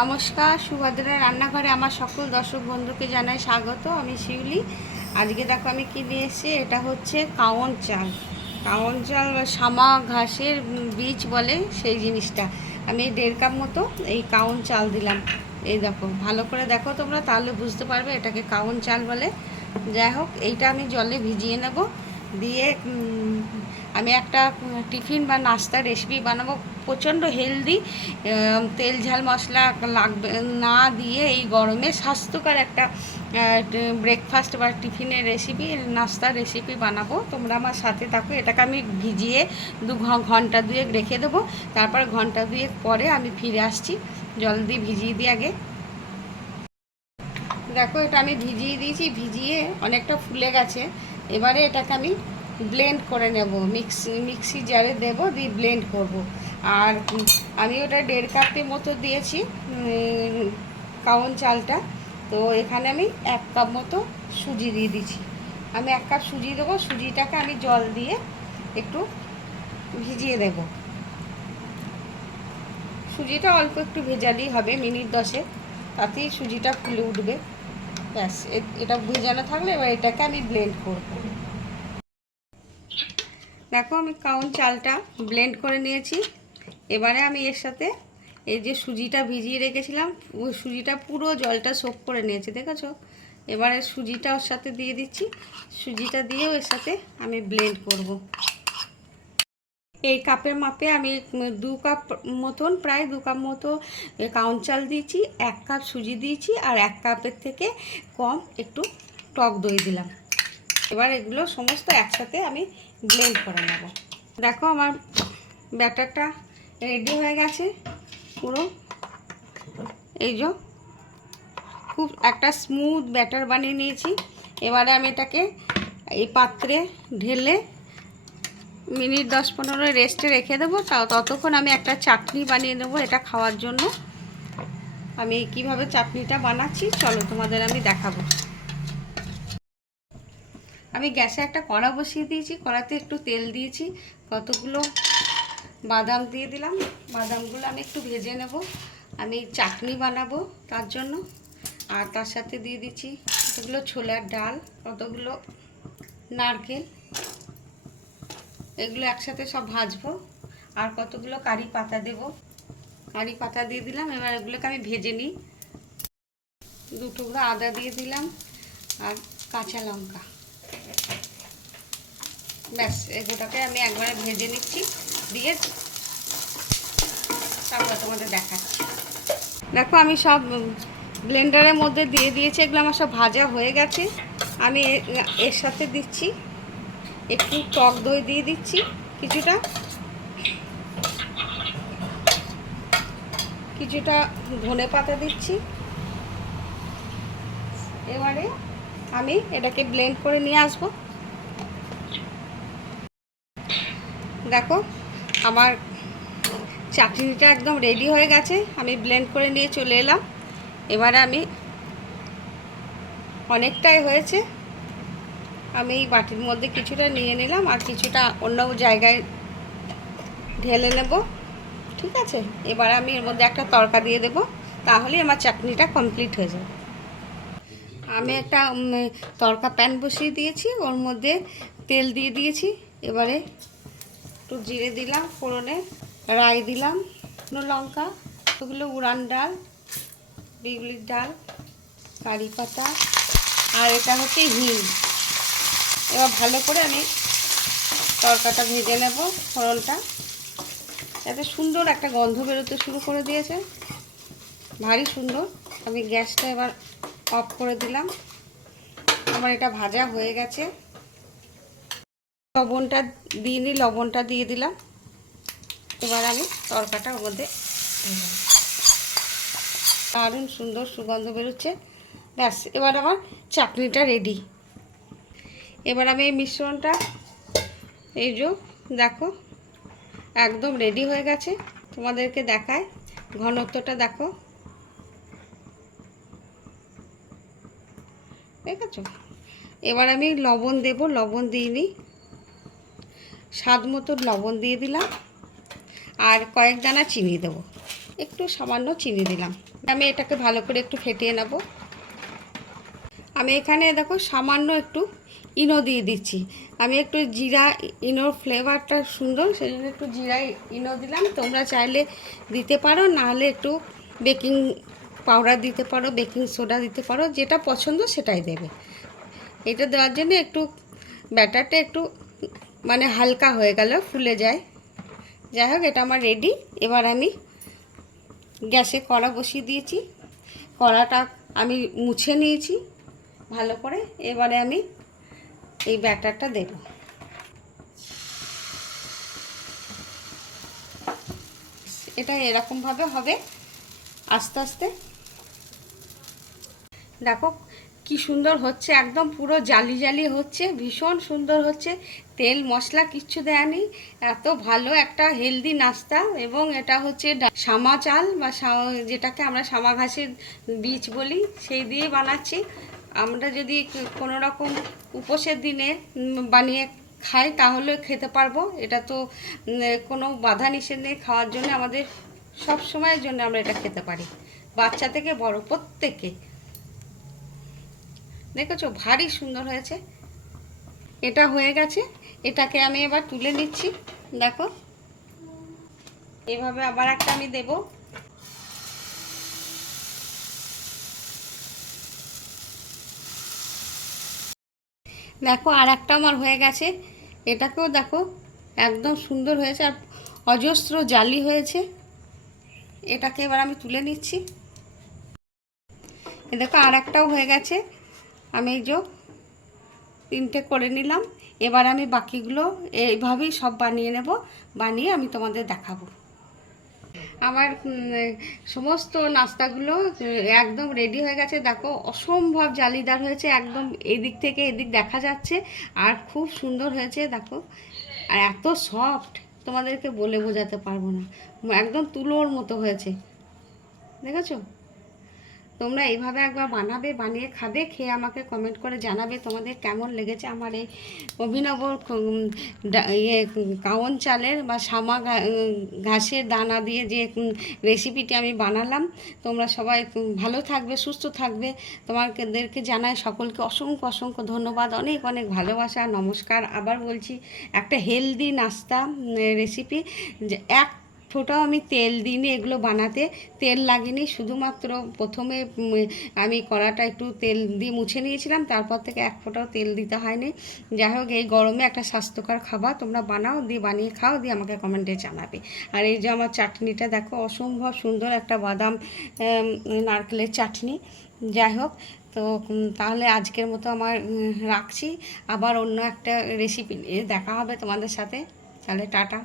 নমস্কার, সুভদ্রা রান্নাঘরে আমার সকল দর্শক বন্ধুকে জানাই স্বাগত। আমি শিউলি। আজকে দেখো আমি কি নিয়ে এসেছি। এটা হচ্ছে কাওন চাল। কাওন চাল শামা ঘাসের বীজ বলে সেই জিনিসটা। আমি 1.5 কাপ মতো এই কাওন চাল দিলাম। এই দেখো, ভালো করে দেখো তোমরা, তাহলে বুঝতে পারবে এটাকে কাওন চাল বলে। যাই হোক, এইটা আমি জলে ভিজিয়ে নেব। দিয়ে আমি একটা টিফিন বা নাস্তার রেসিপি বানাবো, প্রচণ্ড হেলদি, তেল ঝাল মশলা লাগবে না দিয়ে এই গরমে স্বাস্থ্যকর একটা ব্রেকফাস্ট বা টিফিনের রেসিপি, নাস্তার রেসিপি বানাবো। তোমরা আমার সাথে থাকো। এটাকে আমি ভিজিয়ে ঘন্টা 2 রেখে দেবো। তারপর ঘন্টা 2 পরে আমি ফিরে আসছি। জল দিয়ে ভিজিয়ে দিই আগে। দেখো, এটা আমি ভিজিয়ে দিয়েছি, ভিজিয়ে অনেকটা ফুলে গেছে। এবারে এটাকে আমি ব্লেন্ড করে নেব, মিক্সি জারে দেব, দিয়ে ব্লেন্ড করব। আর আমি ওটা 1.5 কাপের মতো দিয়েছি কাওন চালটা। তো এখানে আমি 1 কাপ মতো সুজি দিয়ে দিচ্ছি। আমি 1 কাপ সুজি দেবো। সুজিটাকে আমি জল দিয়ে একটু ভিজিয়ে দেব। সুজিটা অল্প একটু ভেজালেই হবে, মিনিট 10, তাতেই সুজিটা ফুলে উঠবে। ব্যাস, এটা ভেজানো থাকলে এবার এটাকে আমি ব্লেন্ড করব। দেখো, আমি কাওন চালটা ব্লেন্ড করে নিয়েছি। এবারে আমি এর সাথে এই যে সুজিটা ভিজিয়ে রেখেছিলাম, ওই সুজিটা পুরো জলটা সোক করে নিয়েছি, দেখেছো? এবারে সুজিটা ওর সাথে দিয়ে দিচ্ছি। সুজিটা দিয়েও এর সাথে আমি ব্লেন্ড করব। এই কাপের মাপে আমি 2 কাপ মতন, প্রায় 2 কাপ মতো কাওন চাল দিয়েছি, 1 কাপ সুজি দিয়েছি, আর 1 কাপের থেকে কম একটু টক দই দিলাম। এবার এগুলো সমস্ত একসাথে আমি ব্লেন্ড করে নেব। দেখো, আমার ব্যাটারটা রেডি হয়ে গেছে পুরো। এই যে খুব একটা স্মুথ ব্যাটার বানিয়ে নিয়েছি। এবারে আমি এটাকে এই পাত্রে ঢেলে মিনিট 10-15 রেস্টে রেখে দেবো। ততক্ষণ আমি একটা চাটনি বানিয়ে নেবো এটা খাওয়ার জন্য। আমি কিভাবে চাটনিটা বানাচ্ছি চলো তোমাদের আমি দেখাবো। আমি গ্যাসে একটা কড়া বসিয়ে দিয়েছি, কড়াতে একটু তেল দিয়েছি, কতগুলো বাদাম দিয়ে দিলাম। বাদামগুলো আমি একটু ভেজে নেব, আমি চাটনি বানাবো তার জন্য। আর তার সাথে দিয়ে দিচ্ছি কতগুলো ছোলার ডাল, কতগুলো নারকেল, এগুলো একসাথে সব ভাজবো। আর কতগুলো কারি পাতা দেব, কারি পাতা দিয়ে দিলাম। এবার এগুলোকে আমি ভেজে নিই। 2 টুকরো আদা দিয়ে দিলাম, আর কাঁচা লঙ্কা। ব্যাস, এগুলোটাকে আমি একবারে ভেজে নিচ্ছি, দিয়ে তারপর তোমাদের দেখাচ্ছি। দেখো, আমি সব ব্লেন্ডারের মধ্যে দিয়ে দিয়েছি, এগুলো আমার সব ভাজা হয়ে গেছে। আমি এর সাথে দিচ্ছি একটু টক দই দিয়ে দিচ্ছি, কিছুটা ধনে পাতা দিচ্ছি। এবারে আমি এটাকে ব্লেন্ড করে নিয়ে আসব। দেখো, আমার চাটনিটা একদম রেডি হয়ে গেছে, আমি ব্লেন্ড করে নিয়ে চলে এলাম। এবারে আমি অনেকটাই হয়েছে, আমি এই বাটির মধ্যে কিছুটা নিয়ে নিলাম, আর কিছুটা অন্য জায়গায় ঢেলে নেব। ঠিক আছে, এবার আমি এর মধ্যে একটা তড়কা দিয়ে দেব, তাহলেই আমার চাটনিটা কমপ্লিট হয়ে যাবে। আমি একটা তড়কা প্যান বসিয়ে দিয়েছি, ওর মধ্যে তেল দিয়ে দিয়েছি। এবারে একটু জিরে দিলাম ফোড়নে, রাই দিলাম, লঙ্কা, ওগুলো উড়ান ডাল, বিউলির ডাল, কারি পাতা, আর এটা হচ্ছে হিং। এবার ভালো করে আমি তড়কাটা ভেজে নেব, ফোড়নটা যাতে সুন্দর একটা গন্ধ বেরোতে শুরু করে দিয়েছে, ভারী সুন্দর। আমি গ্যাসটা এবার অফ করে দিলাম। আমার এটা ভাজা হয়ে গেছে। লবণটা দিইনি, লবণটা দিয়ে দিলাম। এবার আমি তড়কাটা ওর মধ্যে দিলাম, দারুণ সুন্দর সুগন্ধ বেরোচ্ছে। ব্যাস, এবার আমার চাটনিটা রেডি। এবার আমি এই মিশ্রণটা, এই যে দেখো, একদম রেডি হয়ে গেছে। তোমাদেরকে দেখায় ঘনত্বটা, দেখো, দেখেছো? এবার আমি লবণ দেব, লবণ দিইনি, স্বাদ মতো লবণ দিয়ে দিলাম, আর কয়েক দানা চিনি দেবো। একটু সামান্য চিনি দিলাম। আমি এটাকে ভালো করে একটু ফেটিয়ে নেব। আমি এখানে দেখো সামান্য একটু ইনো দিয়ে দিচ্ছি। আমি একটু জিরা ইনোর ফ্লেভারটা সুন্দর, সেই জন্য একটু জিরা ইনো দিলাম। তোমরা চাইলে দিতে পারো, নাহলে একটু বেকিং পাউডার দিতে পারো, বেকিং সোডা দিতে পারো, যেটা পছন্দ সেটাই দেবে। এটা দেওয়ার জন্য একটু ব্যাটারটা একটু মানে হালকা হয়ে গেল, ফুলে যায়। যাই হোক, এটা আমার রেডি। এবার আমি গ্যাসে কড়া বসিয়ে দিয়েছি। কড়াটা আমি মুছে নিয়েছি ভালো করে। এবারে আমি এই ব্যাটারটা দেব। এটা এরকমভাবে হবে আস্তে আস্তে। দেখো কি সুন্দর হচ্ছে, একদম পুরো জালি জালি হচ্ছে, ভীষণ সুন্দর হচ্ছে। তেল মশলা কিচ্ছু দেয়নি, এত ভালো একটা হেলদি নাস্তা। এবং এটা হচ্ছে সামা চাল বা যেটাকে আমরা সামা ঘাসের বীজ বলি, সেই দিয়ে বানাচ্ছি। আমরা যদি কোনো রকম উপোসের দিনে বানিয়ে খাই তাহলে খেতে পারবো। এটা তো কোনো বাধা নিষেধ নেই খাওয়ার জন্য, আমাদের সব সময়ের জন্য আমরা এটা খেতে পারি, বাচ্চা থেকে বড় প্রত্যেকে। দেখেছো ভারী সুন্দর হয়েছে। এটা হয়ে গেছে, এটাকে আমি এবার তুলে নিচ্ছি। দেখো এভাবে আবার একটা আমি দেব। দেখো আর একটা আমার হয়ে গেছে, এটাকেও দেখো একদম সুন্দর হয়েছে আর অজস্র জালি হয়েছে। এটাকে এবার আমি তুলে নিচ্ছি। এ দেখো আর একটাও হয়ে গেছে। আমি এই যে 3টে করে নিলাম। এবার আমি বাকিগুলো এইভাবেই সব বানিয়ে নেব, বানিয়ে আমি তোমাদের দেখাবো। আমার সমস্ত নাস্তাগুলো একদম রেডি হয়ে গেছে। দেখো অসম্ভব জালিদার হয়েছে, একদম এদিক থেকে এদিক দেখা যাচ্ছে, আর খুব সুন্দর হয়েছে। দেখো আর এত সফট, তোমাদেরকে বলে বোঝাতে পারবো না, একদম তুলোর মতো হয়েছে। দেখেছো? তোমরা এইভাবে একবার বানাবে, বানিয়ে খাবে, খেয়ে আমাকে কমেন্ট করে জানাবে তোমাদের কেমন লেগেছে আমার এই অভিনব কাওন চালের বা সামা ঘাসের দানা দিয়ে যে রেসিপিটি আমি বানালাম। তোমরা সবাই ভালো থাকবে, সুস্থ থাকবে। তোমাদেরকে জানাই সকলকে অসংখ্য অসংখ্য ধন্যবাদ, অনেক অনেক ভালোবাসা, নমস্কার। আবার বলছি, একটা হেলদি নাস্তা রেসিপি, যে এক ফোঁটাও আমি তেল দিইনি এগুলো বানাতে, তেল লাগেনি। শুধুমাত্র প্রথমে আমি কড়াটা একটু তেল দিয়ে মুছে নিয়েছিলাম, তারপর থেকে এক ফোঁটাও তেল দিতে হয়নি। যাই হোক, এই গরমে একটা স্বাস্থ্যকর খাবার তোমরা বানাও, দিয়ে বানিয়ে খাও, দিয়ে আমাকে কমেন্টে জানাবে। আর এই যে আমার চাটনিটা দেখো, অসম্ভব সুন্দর একটা বাদাম নারকেলের চাটনি। যাই হোক, তো তাহলে আজকের মতো আমার রাখছি। আবার অন্য একটা রেসিপি নিয়ে দেখা হবে তোমাদের সাথে। তাহলে টাটা।